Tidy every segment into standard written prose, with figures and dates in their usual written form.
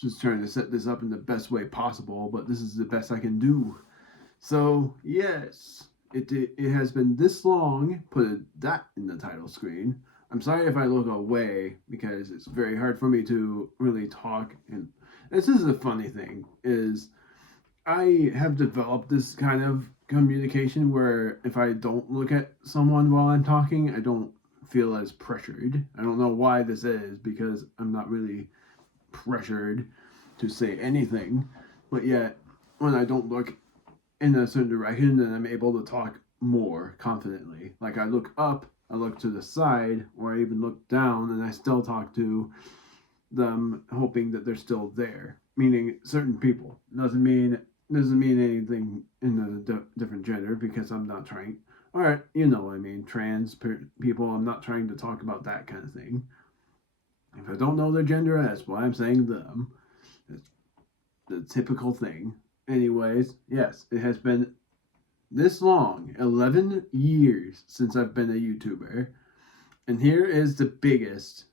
just trying to set this up in the best way possible, but this is the best I can do. So, yes, it has been this long, put that in the title screen. I'm sorry if I look away because it's very hard for me to really talk. And this is a funny thing is I have developed this kind of communication where if I don't look at someone while I'm talking, I don't feel as pressured. I don't know why this is because I'm not really pressured to say anything, but yet when I don't look in a certain direction, then I'm able to talk more confidently. Like I look up, I look to the side, or I even look down, and I still talk to them, hoping that they're still there. Meaning certain people doesn't mean anything in a different gender because I'm not trying. All right, you know what I mean, people. I'm not trying to talk about that kind of thing. If I don't know their gender, that's why I'm saying them. It's the typical thing. Anyways, yes, it has been this long, 11 years since I've been a YouTuber. And here is the biggest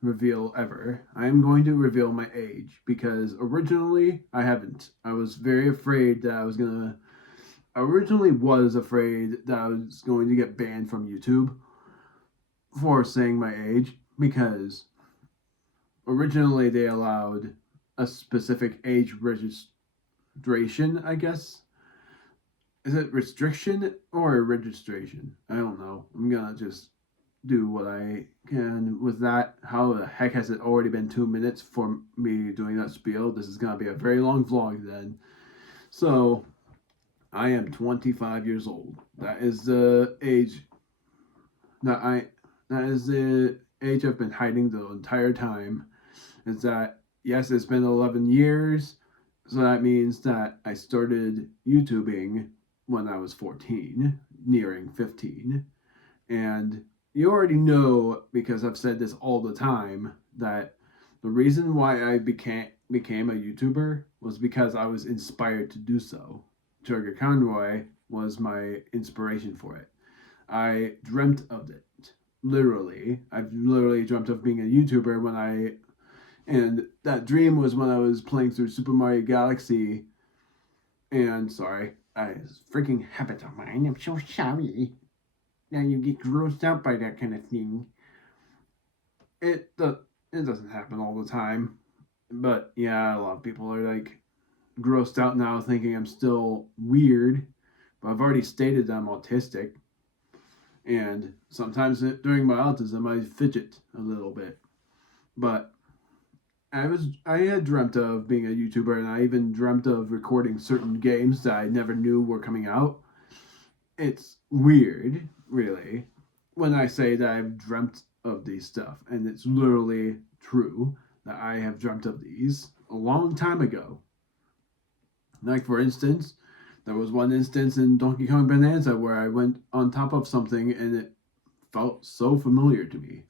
reveal ever. I am going to reveal my age because originally I haven't. I was very afraid that I originally was afraid that I was going to get banned from YouTube for saying my age because originally they allowed a specific age registration, I guess. Is it restriction or registration? I don't know. I'm gonna just do what I can with that. How the heck has it already been 2 minutes for me doing that spiel? This is gonna be a very long vlog then. So I am 25 years old. That is the age that I that is the age I've been hiding the entire time. Is that yes, it's been 11 years. So that means that I started YouTubing when I was 14, nearing 15. And you already know, because I've said this all the time, that the reason why I became a YouTuber was because I was inspired to do so. Turger Conroy was my inspiration for it. I dreamt of it. Literally. I've literally dreamt of being a YouTuber and that dream was when I was playing through Super Mario Galaxy. And sorry, it's a freaking habit of mine. I'm so sorry. Now you get grossed out by that kind of thing. It doesn't happen all the time, but yeah, a lot of people are like grossed out now, thinking I'm still weird. But I've already stated that I'm autistic, and sometimes during my autism I fidget a little bit. But I had dreamt of being a YouTuber, and I even dreamt of recording certain games that I never knew were coming out. It's weird, really, when I say that I've dreamt of these stuff, and it's literally true that I have dreamt of these a long time ago. Like for instance, there was one instance in Donkey Kong Bonanza where I went on top of something and it felt so familiar to me.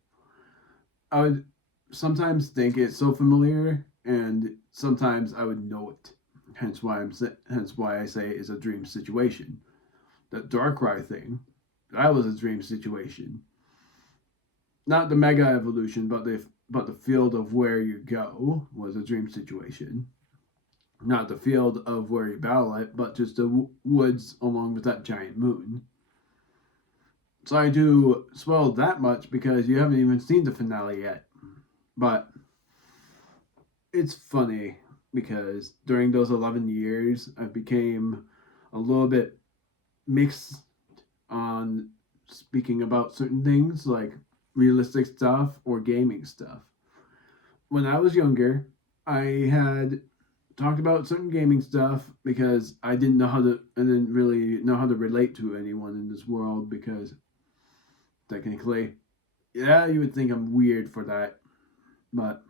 I would sometimes think it's so familiar, and sometimes I would know it. Hence why I say it's a dream situation. That Darkrai thing, that was a dream situation. Not the Mega Evolution, but the field of where you go was a dream situation. Not the field of where you battle it, but just the woods along with that giant moon. So I do spoil that much because you haven't even seen the finale yet. But it's funny because during those 11 years, I became a little bit mixed on speaking about certain things like realistic stuff or gaming stuff. When I was younger, I had talked about certain gaming stuff because I didn't really know how to relate to anyone in this world because technically, yeah, you would think I'm weird for that, but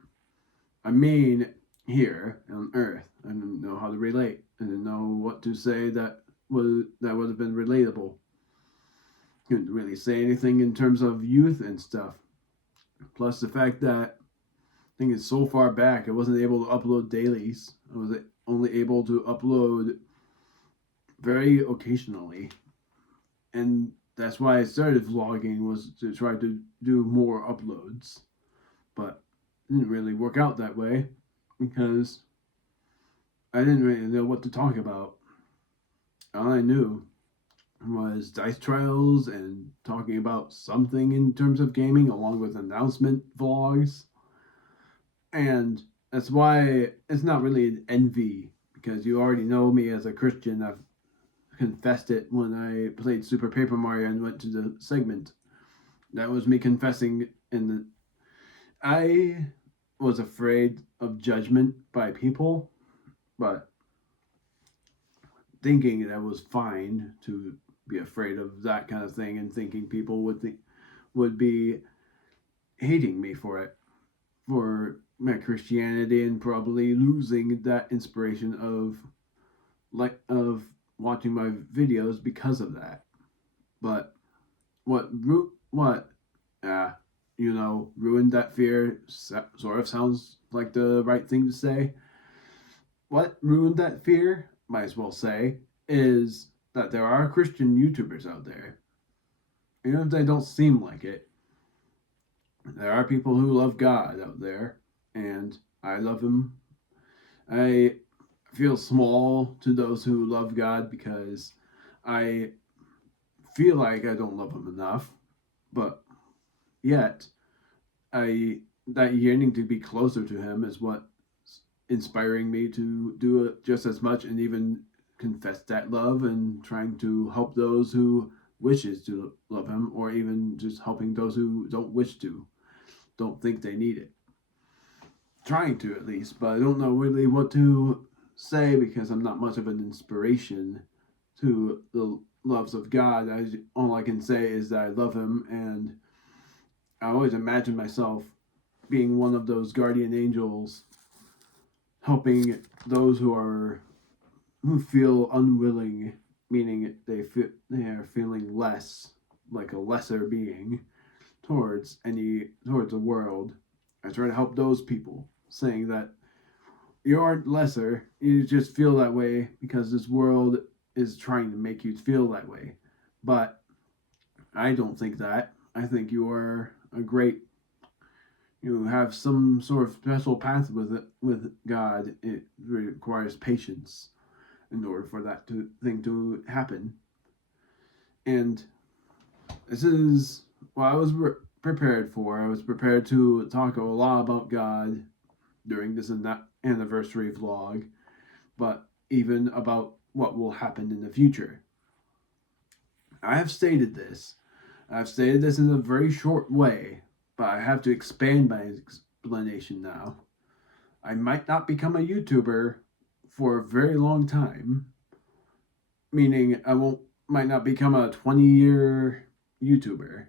I mean, here on Earth, I didn't know how to relate. I didn't know what to say that would have been relatable. Couldn't really say anything in terms of youth and stuff. Plus the fact that thing is so far back, I wasn't able to upload dailies. I was only able to upload very occasionally, and that's why I started vlogging, was to try to do more uploads. But it didn't really work out that way because I didn't really know what to talk about. All I knew was dice trials and talking about something in terms of gaming, along with announcement vlogs. And that's why it's not really an envy, because you already know me as a Christian. I've confessed it when I played Super Paper Mario and went to the segment. That was me confessing I was afraid of judgment by people, but thinking that was fine to be afraid of that kind of thing, and thinking people would be hating me for it, for my Christianity, and probably losing that inspiration of watching my videos because of that. But what ruined that fear sort of sounds like the right thing to say. What ruined that fear, might as well say, is that there are Christian YouTubers out there. Even if they don't seem like it, there are people who love God out there, and I love Him. I feel small to those who love God because I feel like I don't love Him enough, but yet that yearning to be closer to Him is what inspiring me to do it just as much, and even confess that love, and trying to help those who wishes to love Him, or even just helping those who don't think they need it. Trying to, at least, but I don't know really what to say, because I'm not much of an inspiration to the loves of God. All I can say is that I love Him, and I always imagine myself being one of those guardian angels, helping those who feel unwilling, meaning they are feeling less, like a lesser being, towards the world. I try to help those people, saying that you aren't lesser, you just feel that way because this world is trying to make you feel that way. But I don't think that. I think you are you have some sort of special path with God. It requires patience in order for that thing to happen. And this is what I was prepared for. I was prepared to talk a lot about God during this anniversary vlog, but even about what will happen in the future. I have stated this. I've stated this in a very short way, but I have to expand my explanation now. I might not become a YouTuber for a very long time, meaning might not become a 20-year YouTuber.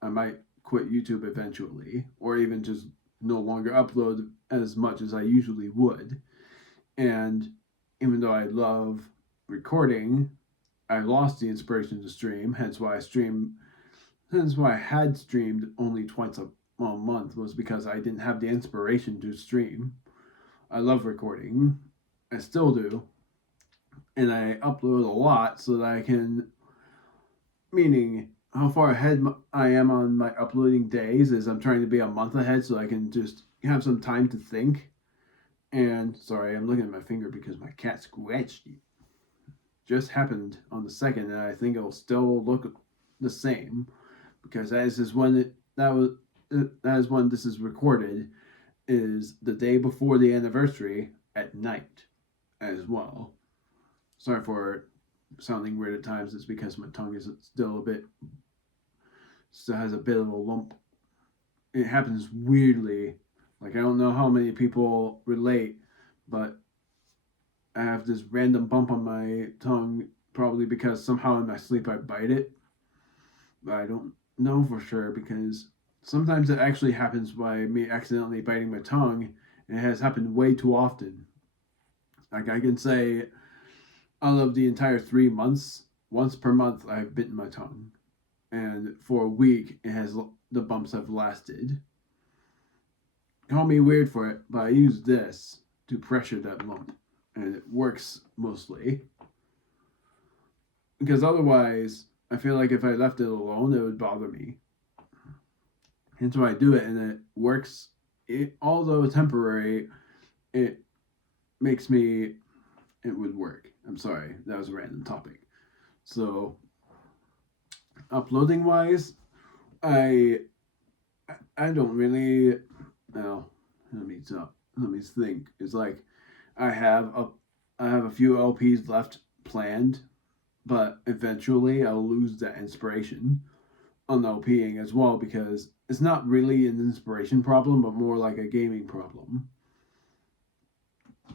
I might quit YouTube eventually, or even just no longer upload as much as I usually would. And even though I love recording, I lost the inspiration to stream. Hence why I had streamed only twice a month, was because I didn't have the inspiration to stream. I love recording. I still do. And I upload a lot so that I can, meaning how far ahead I am on my uploading days is I'm trying to be a month ahead so I can just have some time to think. And sorry, I'm looking at my finger because my cat scratched it. Just happened on the 2nd, and I think it'll still look the same, because that is when this is recorded, is the day before the anniversary at night as well. Sorry for sounding weird at times. It's because my tongue is still has a bit of a lump. It happens weirdly. Like, I don't know how many people relate, but I have this random bump on my tongue, probably because somehow in my sleep I bite it. But I don't know for sure, because sometimes it actually happens by me accidentally biting my tongue, and it has happened way too often. Like, I can say out of the entire 3 months, once per month I've bitten my tongue. And for a week, the bumps have lasted. Call me weird for it, but I use this to pressure that lump, and it works mostly. Because otherwise, I feel like if I left it alone, it would bother me. Hence why I do it, and it works. Although temporary, it makes me, it would work. I'm sorry, that was a random topic. So, uploading wise, I I don't really, well, let me think. It's like I have a I have a few LPs left planned, but eventually I'll lose that inspiration on LPing as well because it's not really an inspiration problem, but more like a gaming problem.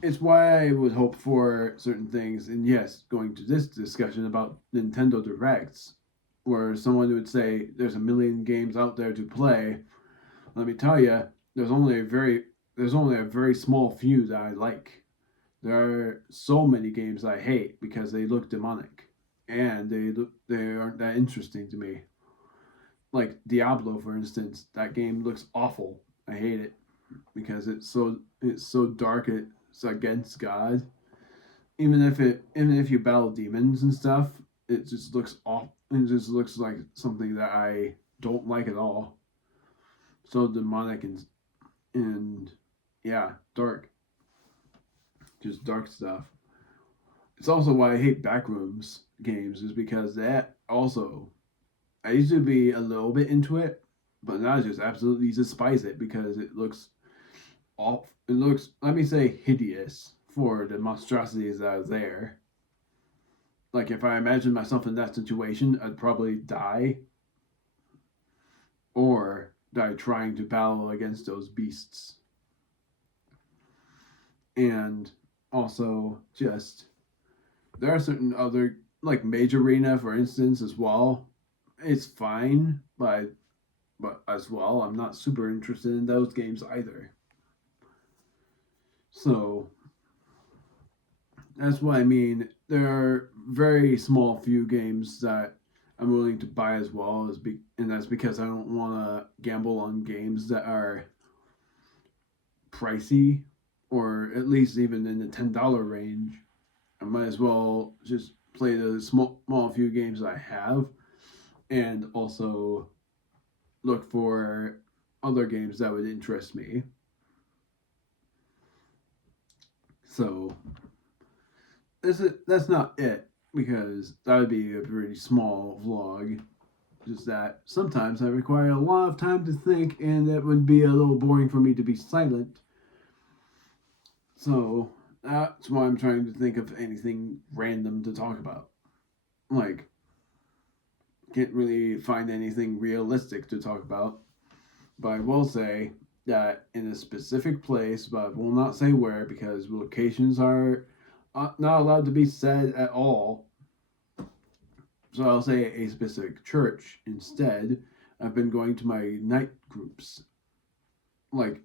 It's why I would hope for certain things, and yes, going to this discussion about Nintendo Directs, where someone would say there's a million games out there to play. Let me tell you, there's only a very small few that I like. There are so many games I hate because they look demonic and they aren't that interesting to me. Like Diablo, for instance, that game looks awful. I hate it because it's so dark. It's against God. Even if you battle demons and stuff, it just looks off. It just looks like something that I don't like at all. So demonic and yeah, dark, just dark stuff. It's also why I hate backrooms games, is because that also I used to be a little bit into it, but now I just absolutely despise it because it looks off. It looks, let me say, hideous for the monstrosities that are there. Like if I imagine myself in that situation, I'd probably die or die trying to battle against those beasts. And also, just there are certain other, like Mage Arena, for instance, as well. It's fine, but as well, I'm not super interested in those games either. So that's what I mean. There are very small few games that I'm willing to buy as well, and that's because I don't want to gamble on games that are pricey, or at least even in the $10 range. I might as well just play the small few games I have, and also look for other games that would interest me. So that's not it, because that would be a pretty small vlog. Just that sometimes I require a lot of time to think, and it would be a little boring for me to be silent. So that's why I'm trying to think of anything random to talk about. Like, can't really find anything realistic to talk about. But I will say that in a specific place, but I will not say where because locations are not allowed to be said at all. So I'll say a specific church instead. I've been going to my night groups. Like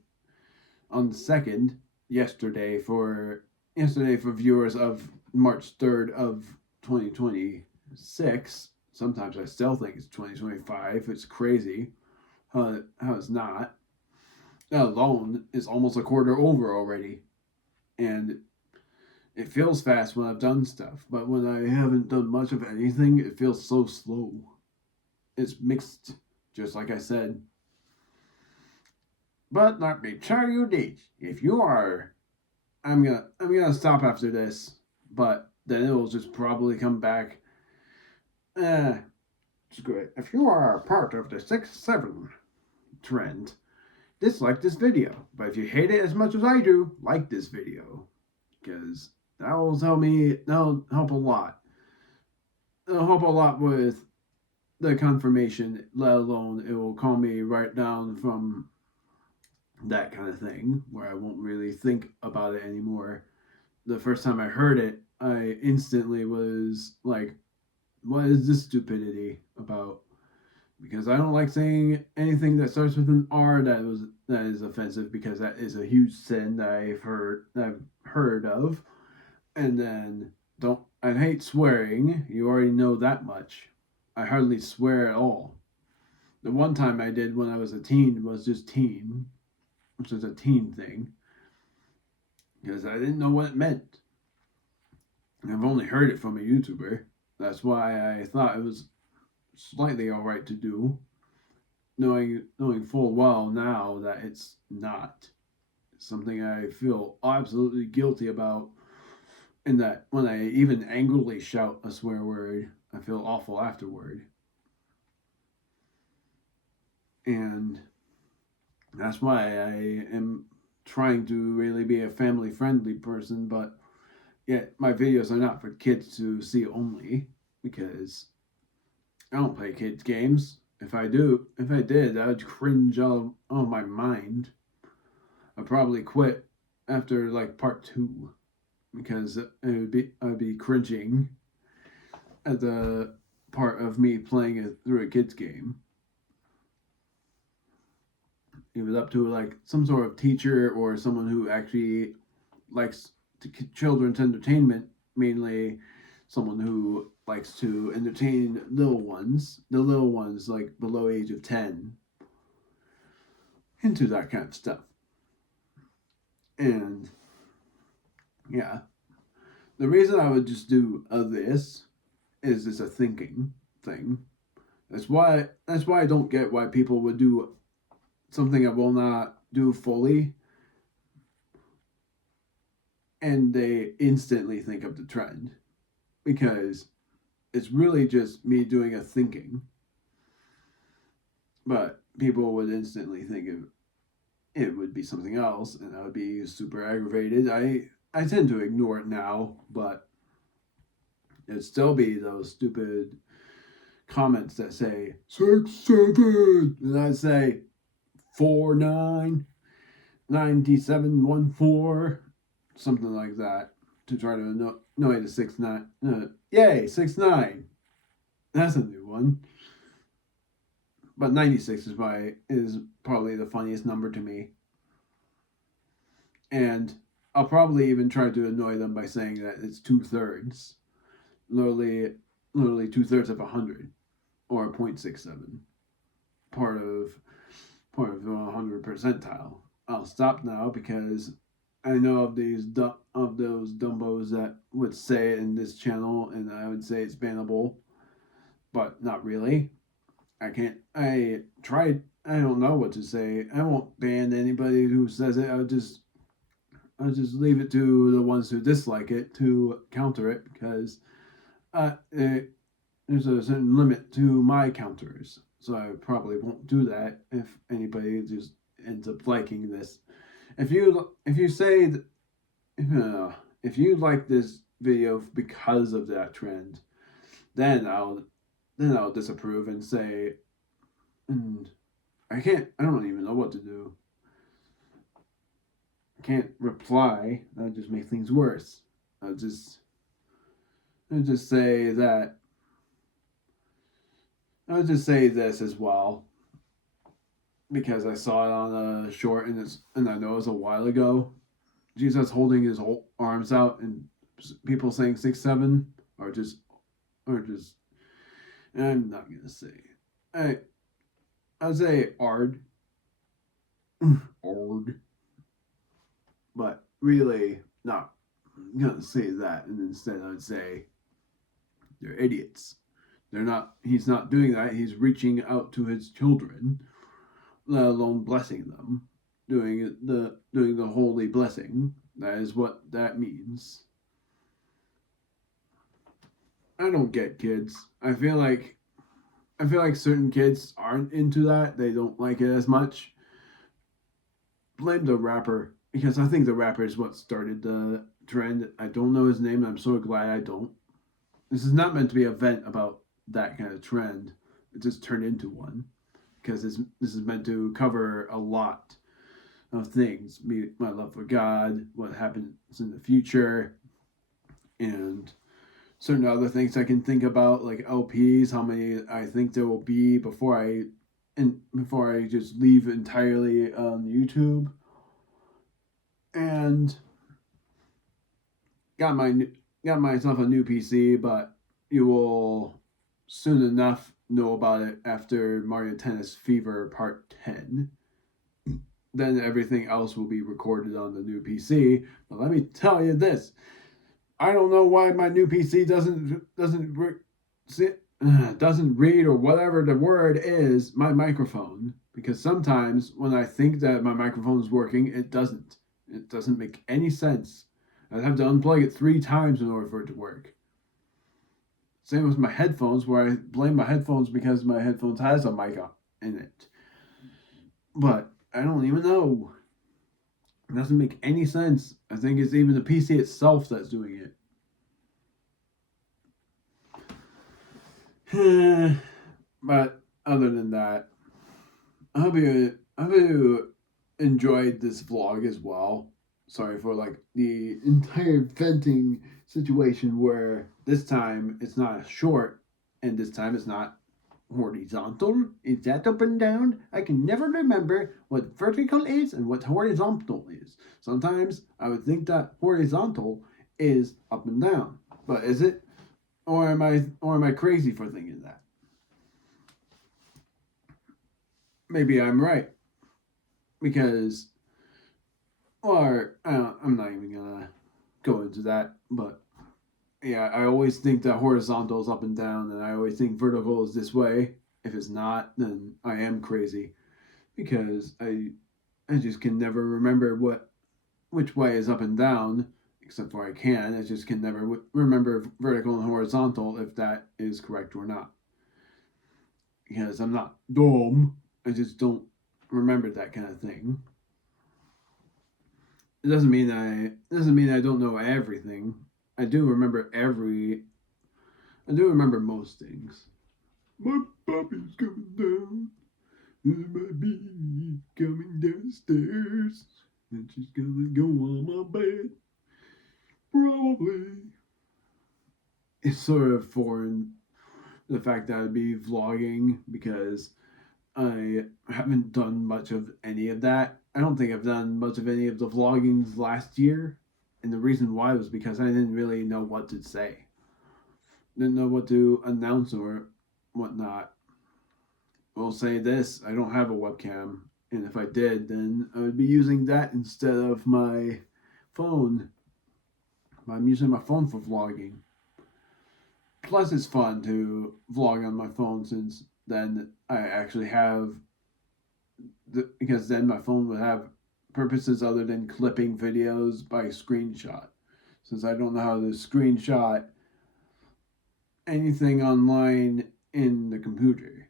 on the 2nd, yesterday for viewers of March 3rd of 2026. Sometimes I still think it's 2025. It's crazy how it's not. That alone is almost a quarter over already. And it feels fast when I've done stuff, but when I haven't done much of anything, it feels so slow. It's mixed, just like I said. But let me tell you this: if you are, I'm gonna stop after this, but then it will just probably come back. It's great. If you are a part of the 6-7 trend, dislike this video. But if you hate it as much as I do, like this video, because that will tell me, that'll help a lot. It'll help a lot with the confirmation, let alone it will calm me right down from that kind of thing where I won't really think about it anymore. The first time I heard it, I instantly was like, what is this stupidity about? Because I don't like saying anything that starts with an R that is offensive, because that is a huge sin that I've heard of. And then I hate swearing. You already know that much. I hardly swear at all. The one time I did when I was a teen was just teen, which is a teen thing, because I didn't know what it meant. I've only heard it from a YouTuber. That's why I thought it was slightly alright to do, knowing full well now that it's not. something I feel absolutely guilty about. In that, when I even angrily shout a swear word, I feel awful afterward. And that's why I am trying to really be a family friendly person, but yet my videos are not for kids to see only, because I don't play kids games. If I did, I would cringe out of my mind. I'd probably quit after like part 2, because I'd be cringing at the part of me playing it through a kid's game. It was up to like some sort of teacher or someone who actually likes children's entertainment, mainly someone who likes to entertain the little ones like below age of 10, into that kind of stuff. And yeah, the reason I would just do this is it's a thinking thing. That's why I don't get why people would do something I will not do fully, and they instantly think of the trend, because it's really just me doing a thinking, but people would instantly think it would be something else, and I would be super aggravated. I tend to ignore it now, but it'd still be those stupid comments that say 6-7, and I'd say 4-9, 97-14, something like that, to try to annoy the 6-9. Yay, 6-9. That's a new one. But 96 is probably the funniest number to me. And I'll probably even try to annoy them by saying that it's 2/3. Literally 2/3 of 100, or 0.67. Part of 100 percentile. I'll stop now, because I know of those dumbos that would say it in this channel, and I would say it's bannable, but not really. I can't. I tried. I don't know what to say. I won't ban anybody who says it. I'll just leave it to the ones who dislike it to counter it, because there's a certain limit to my counters. So I probably won't do that if anybody just ends up liking this. If you say if you like this video because of that trend, then I'll disapprove and say, and I don't even know what to do. I can't reply. That'll just make things worse. I'll just say that. I'll just say this as well, because I saw it on a short, and I know it was a while ago. Jesus holding his whole arms out, and people saying 6-7 are just. I'm not gonna say. I'd say ard, but really not gonna say that. And instead, I'd say they're idiots. They're not. He's not doing that. He's reaching out to his children, let alone blessing them, doing the holy blessing. That is what that means. I don't get kids. I feel like certain kids aren't into that. They don't like it as much. Blame the rapper, because I think the rapper is what started the trend. I don't know his name. I'm so glad I don't. This is not meant to be a vent about that kind of trend. It just turned into one, because this is meant to cover a lot of things. My love for God, what happens in the future, and certain other things I can think about, like LPs, how many I think there will be before I just leave entirely on YouTube. And got myself a new PC, but you will soon enough know about it after Mario Tennis Fever Part 10. Then everything else will be recorded on the new PC. But let me tell you this. I don't know why my new PC doesn't read, or whatever the word is, my microphone. Because sometimes when I think that my microphone is working, it doesn't. It doesn't make any sense. I'd have to unplug it 3 times in order for it to work. Same with my headphones, where I blame my headphones because my headphones has a mic in it. But I don't even know. It doesn't make any sense. I think it's even the PC itself that's doing it. But other than that, I hope you enjoyed this vlog as well. Sorry for like the entire venting situation where this time it's not short and this time it's not horizontal. Is that up and down? I can never remember what vertical is and what horizontal is. Sometimes I would think that horizontal is up and down, but is it? Or am I crazy for thinking that? Maybe I'm right because, or I'm not even gonna go into that, but yeah, I always think that horizontal is up and down, and I always think vertical is this way. If it's not, then I am crazy because I just can never remember which way is up and down, except for I can. I just can never remember vertical and horizontal if that is correct or not. Because I'm not dumb. I just don't remember that kind of thing. It doesn't mean I don't know everything. I do remember most things. My puppy's coming down. There's my baby coming downstairs. And she's gonna go on my bed. Probably. It's sort of foreign, the fact that I'd be vlogging, because I haven't done much of any of that. I don't think I've done much of any of the vloggings last year. And the reason why was because I didn't really know what to say. Didn't know what to announce or whatnot. We'll say this, I don't have a webcam. And if I did, then I would be using that instead of my phone. I'm using my phone for vlogging. Plus, it's fun to vlog on my phone since then I actually have, because then my phone would have purposes other than clipping videos by screenshot. Since I don't know how to screenshot anything online in the computer.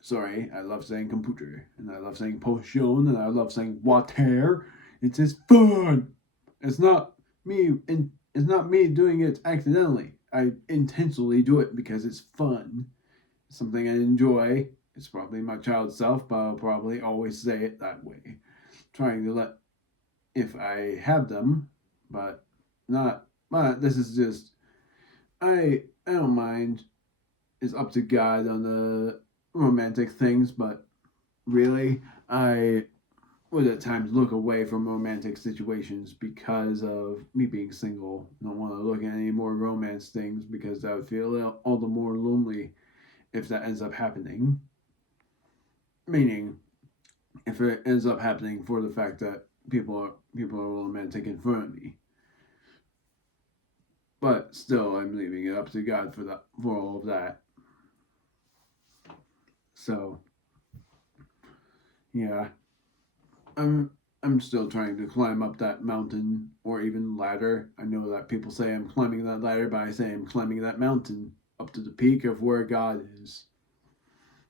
Sorry, I love saying computer, and I love saying potion, and I love saying water. It's just fun. It's not me. It's not me doing it accidentally. I intentionally do it because it's fun. It's something I enjoy. It's probably my child self, but I'll probably always say it that way. Trying to let, if I have them, but not. But this is just. I don't mind. It's up to God on the romantic things, but really, I would at times look away from romantic situations because of me being single. Don't want to look at any more romance things because I would feel all the more lonely if that ends up happening. Meaning, if it ends up happening for the fact that people are romantic in front of me. But still, I'm leaving it up to God for all of that. So, yeah, I'm still trying to climb up that mountain or even ladder. I know that people say I'm climbing that ladder, but I say I'm climbing that mountain up to the peak of where God is.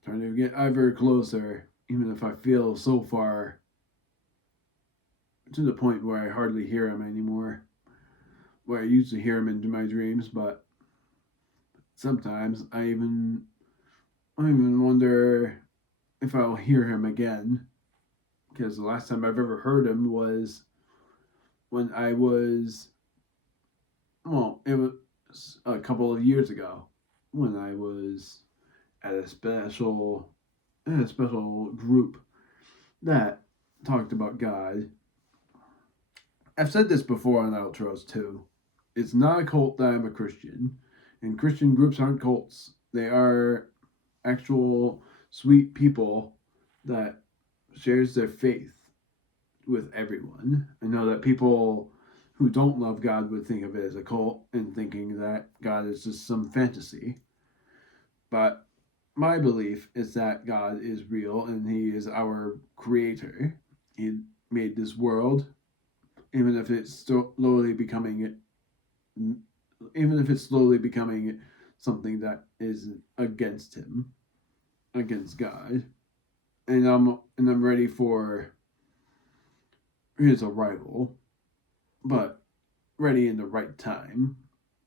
Trying to get ever closer, even if I feel so far to the point where I hardly hear him anymore. Where I used to hear him in my dreams, but sometimes I even wonder if I'll hear him again. Because the last time I've ever heard him was when I was, well, it was a couple of years ago when I was at a special group that talked about God. I've said this before on outros too. It's not a cult that I'm a Christian, and Christian groups aren't cults. They are actual sweet people that shares their faith with everyone. I know that people who don't love God would think of it as a cult and thinking that God is just some fantasy. But my belief is that God is real and He is our creator. He made this world even if it's slowly becoming, even if it's slowly becoming something that is against him, against God, and I'm ready for his arrival, but ready in the right time,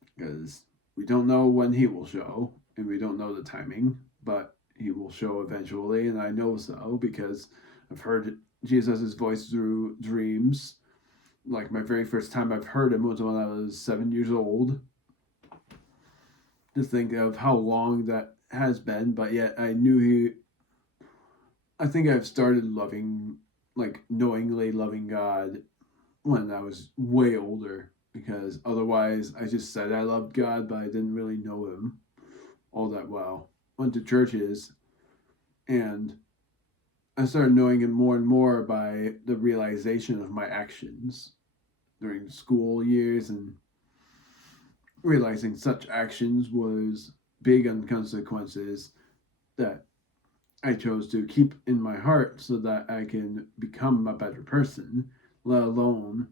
because we don't know when he will show, and we don't know the timing, but he will show eventually, and I know so because I've heard Jesus' voice through dreams. Like, my very first time I've heard him was when I was 7 years old. To think of how long that has been, but yet I think I've started loving, like, knowingly loving God when I was way older, because otherwise I just said I loved God, but I didn't really know him all that well. Went to churches, and I started knowing him more and more by the realization of my actions during school years, and realizing such actions was big on consequences that I chose to keep in my heart so that I can become a better person, let alone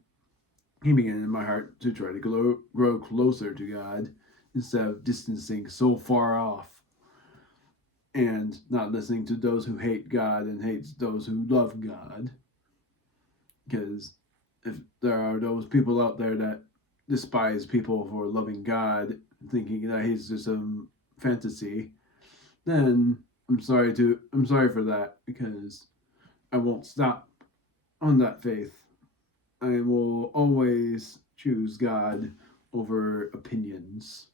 keeping it in my heart to try to grow closer to God instead of distancing so far off and not listening to those who hate God and hate those who love God. Because if there are those people out there that despise people for loving God, thinking that he's just some fantasy, then I'm sorry for that, because I won't stop on that faith. I will always choose God over opinions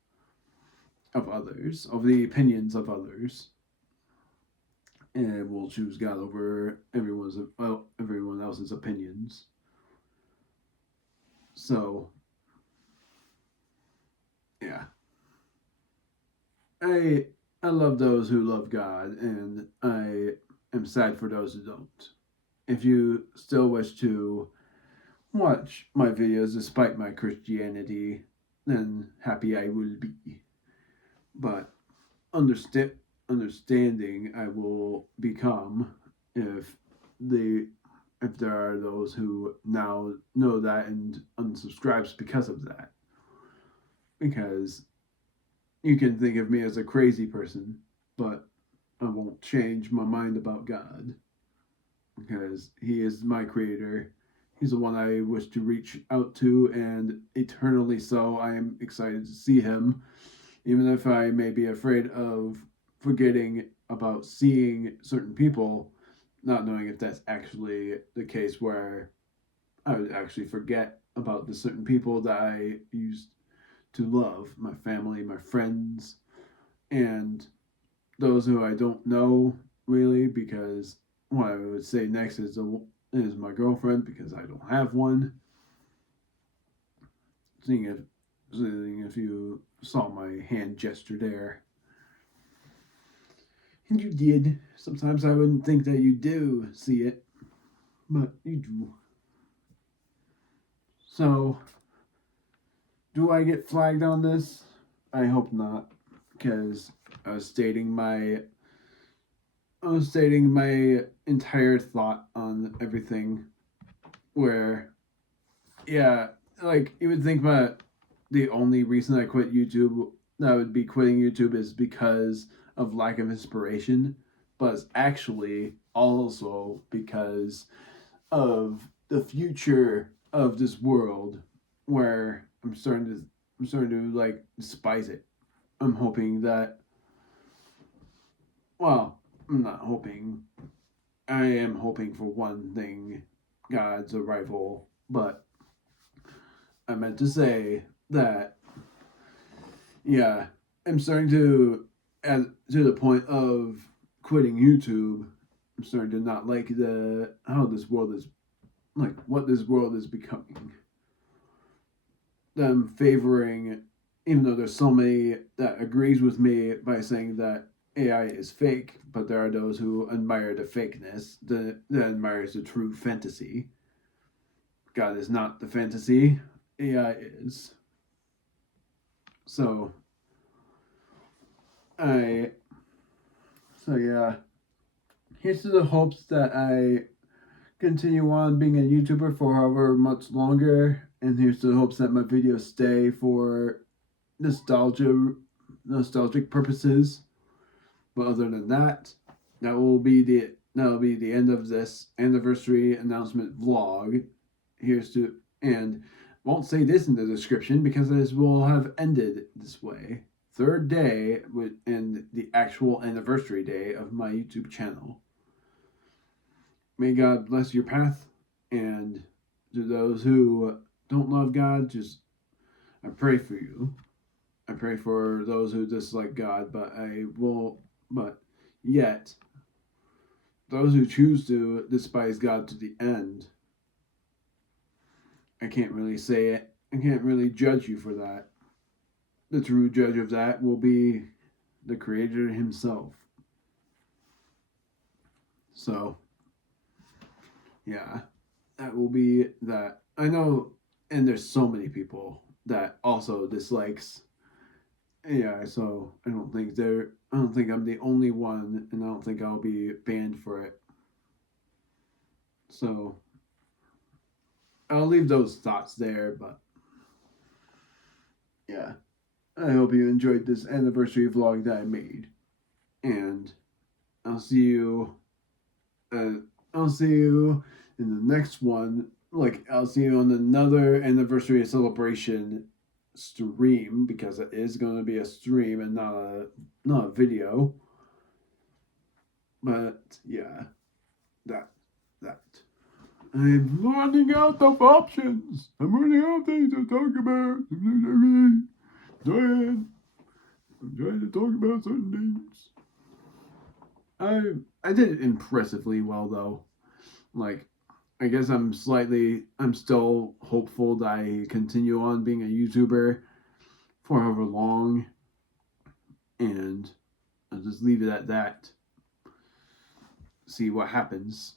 of others, over the opinions of others, and will choose God over everyone else's opinions. So, yeah, I I love those who love God, and I am sad for those who don't. If you still wish to watch my videos despite my Christianity, then happy I will be. But understanding I will become if the if there are those who now know that and unsubscribes because of that. Because you can think of me as a crazy person, but I won't change my mind about God, because he is my creator. He's the one I wish to reach out to, and eternally so. I am excited to see him, even if I may be afraid of forgetting about seeing certain people, not knowing if that's actually the case, where I would actually forget about the certain people that I used to love, my family, my friends, and those who I don't know really, because what I would say next is my girlfriend, because I don't have one. Seeing if you saw my hand gesture there. And you did. Sometimes I wouldn't think that you do see it, but you do. So, do I get flagged on this? I hope not, because I was stating my entire thought on everything. Where, yeah, like, you would think that the only reason I quit YouTube, that I would be quitting YouTube, is because of lack of inspiration, but it's actually also because of the future of this world, where I'm starting to like despise it. I'm hoping that, well, I'm not hoping. I am hoping for one thing, God's arrival, but I meant to say that, yeah, I'm starting to, to the point of quitting YouTube. I'm starting to not like how this world is, like, what this world is becoming. Them favoring, even though there's so many that agrees with me by saying that AI is fake, but there are those who admire the fakeness, that admires the true fantasy. God is not the fantasy, AI is. So, I, so yeah, here's to the hopes that I continue on being a YouTuber for however much longer, and here's the hopes that my videos stay for nostalgic purposes. But other than that, that'll be the end of this anniversary announcement vlog. Here's to, and won't say this in the description because this will have ended this way. Third day and the actual anniversary day of my YouTube channel. May God bless your path, and to those who don't love God, I pray for you. I pray for those who dislike God, but yet, those who choose to despise God to the end, I can't really say it. I can't really judge you for that. The true judge of that will be the Creator himself. So, yeah, that will be that. I know, and there's so many people that also dislikes. Yeah, so I don't think I'm the only one, and I don't think I'll be banned for it. So I'll leave those thoughts there, but yeah, I hope you enjoyed this anniversary vlog that I made, and I'll see you. I'll see you in the next one. I'll see you on another anniversary celebration stream, because it is going to be a stream and not a video. But yeah, that. I'm running out of options. I'm running out of things to talk about. I'm trying to talk about certain things. I did it impressively well though. I guess I'm still hopeful that I continue on being a YouTuber for however long, and I'll just leave it at that. See what happens.